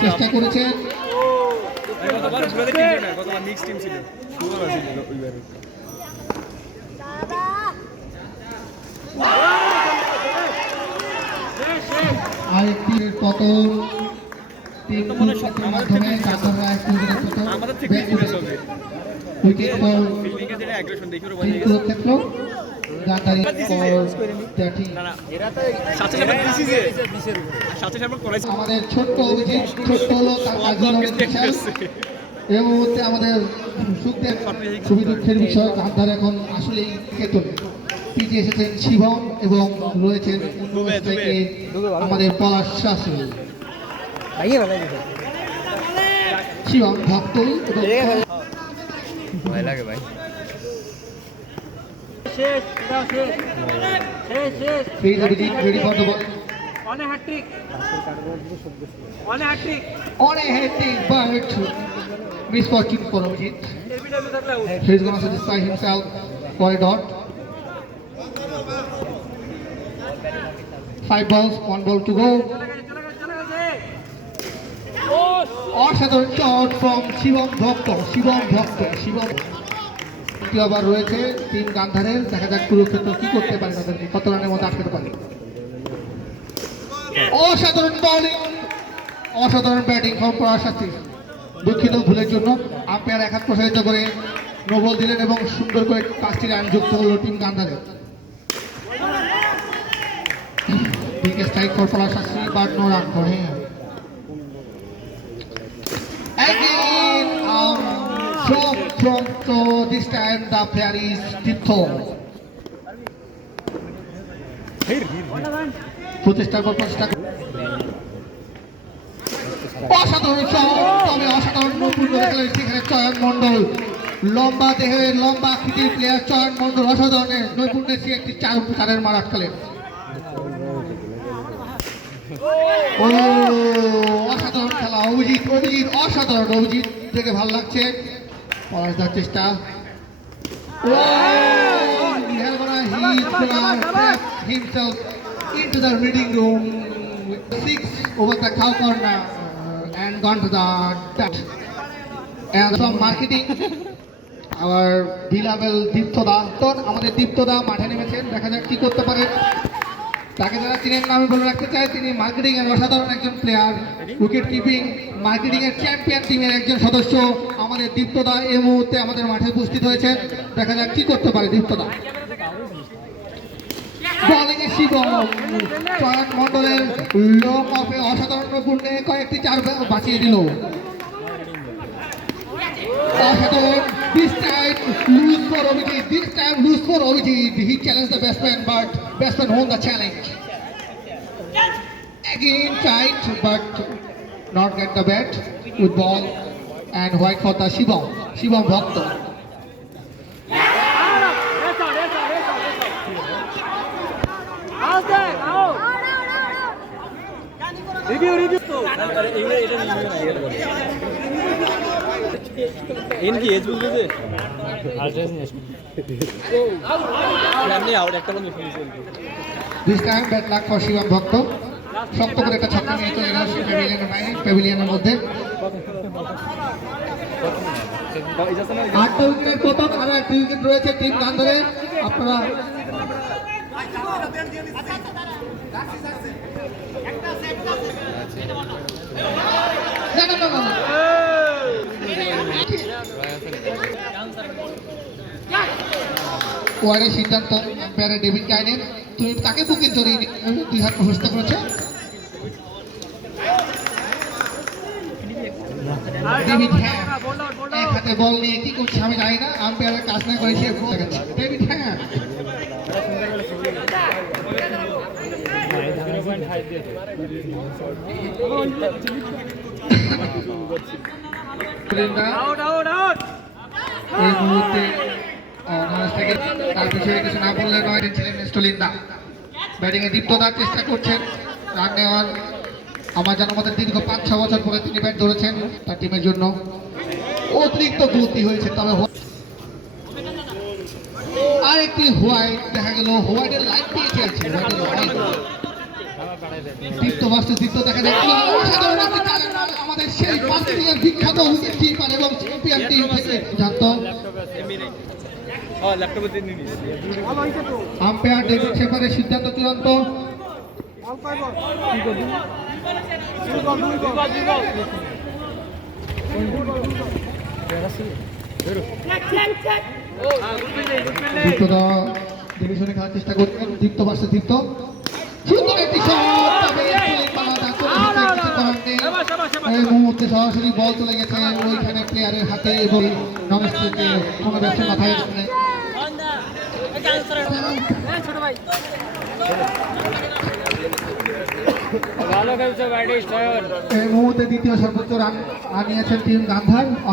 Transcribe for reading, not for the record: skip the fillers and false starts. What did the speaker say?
চেষ্টা করেছেন আরেকটির পতন মাধ্যমে উইকেট ফর ক্ষেত্র আমাদের ছোট্ট অভিজিৎ ছোট্ট হলো এই মুহূর্তে আমাদের খুবই দুঃখের বিষয় গান্ধার এখন আসলেই কেতন পিঠে এসেছেন শিবম এবং রয়েছেন আমাদের পলাশ শাস্ত্রী শিবম ভক্তই ভাই লাগে ভাই Please Abhijit, ready for the ball. On a hat trick. On a hat trick, but misfortune for Abhijit. He's going to satisfy himself for a dot. 5 balls, 1 ball to go. অসাধারণ শট ফ্রম শিবম ভক্ত আবার রয়েছে team গান্ধারের দেখা যাক কুরুক্ষেত্র কি করতে পারে তাদেরকে কত রানের মধ্যে আটকাতে পারে অসাধারণ বোলিং অসাধারণ ব্যাটিং ফ্রম পলাশ শাস্ত্রী দুঃখিত ভুলের জন্য আম্পায়ার এক হাত প্রসারিত করে নো বল দিলেন এবং সুন্দর করে 5টি রান যুক্ত হলো টিম গান্ধারের big strike for Palash Shastri but no run for him again from so this time the player is Titho প্রচেষ্টার পর প্রচেষ্টা অসাধারণ তবে অসাধারণ নৈপুণ্য দেখালেন সেখানে চয়ন মণ্ডল লম্বা দেহের লম্বা আকৃতির প্লেয়ার চয়ন মণ্ডল অসাধারণের নৈপুণ্যে সে একটি চারের মার আটকালেন অসাধারণ খেলা অভিজিৎ অসাধারণ অভিজিৎ থেকে ভালো লাগছে পলাশদার চেষ্টা himself into the reading room 6 over the cow corner and gone to the dot and from marketing our beloved দীপ্তদা আমাদের দীপ্তদা মাঠে নেমেছেন দেখা যাক কি করতে পারে তাকে যারা চিনেন নামে বলে রাখতে চাই তিনি মার্কেটিং এর অসাধারণ একজন প্লেয়ার উইকেট কিপিং মার্কেটিং এর চ্যাম্পিয়ন টিমের একজন সদস্য আমাদের দীপ্তদা এই মুহূর্তে আমাদের মাঠে উপস্থিত হয়েছে দেখা যাক কি করতে পারে দীপ্তদা বোলিং এ শিবম চয়ন মণ্ডলের লং অফে অসাধারণ নৈপুণ্যে কয়েকটি চার বাঁচিয়ে দিল অসাধারণ this time lose for Abhijit he challenged the batsman but batsman won the challenge again tried but not get the bat with ball and white for the Shivam Bhakta review इनकी as बोल दे हमने out একটা ball miss হয়েছে this time bad luck for Shivam Bhakta শক্ত করে একটা ছক্কা নিয়ে চলে গেল প্যাভিলিয়নের মধ্যে 8টা উইকেটের পতন আর একটা উইকেট রয়েছে টিম গান্ধারের আপনারা ওয়ারের সিদ্ধান্ত আম্পায়ারের ডেভিড কাইনের তুমি তাকে বুকে জড়িয়ে দুই হাত প্রশস্ত করেছে ডেভিড হ্যাঁ এক হাতে বল নিয়ে কি করছে আমি জানি না আম্পায়ারের কাজ না করে সে ডেভিড হ্যাঁ এই মুহূর্তে তার পিছনে কিছু না বললে নয় ছিলেন স্টলিন্দা ব্যাটিং এ দীপ্তদার চেষ্টা করছেন রান নেওয়ার আমার জানার মধ্যে দীর্ঘ 5-6 বছর পরে তিনি ব্যাট ধরেছেন তার টিমের জন্য অতিরিক্ত গতি হয়েছে তবে আর একটি হোয়াইট দেখা গেল হোয়াইটের লাইন পেয়েছে তৃপ্ত ভার্সেস দীপ্ত দেখা যায় অসাধারণ একটি খেলা। আমাদের সেই মার্কেটিংয়ের বিখ্যাত উইকেট কিপার এবং চ্যাম্পিয়ন টিম থেকে জানতো ল্যাপটপে দিয়ে নিয়ে আম্পায়ার ডেভিড শেফারের সিদ্ধান্ত চূড়ান্ত। দীপ্তদা ডিভিশনে খেলার চেষ্টা করছেন। দীপ্ত ভার্সেস দীপ্ত, সুন্দর একটি শট, তবে পালাটা চলে এসেছে, কিছু করার নেই। এই মুহূর্তে সরাসরি বল চলে গেছে ওইখানে প্লেয়ারের হাতে এবং নমস্তে কোনো ব্যবসা মাথায় আসছে। ভালো খেলছো ব্যাটিস্টার। এই মুহূর্তে দ্বিতীয় সর্বোচ্চ রান আনিয়েছেন টিম গান্ধার।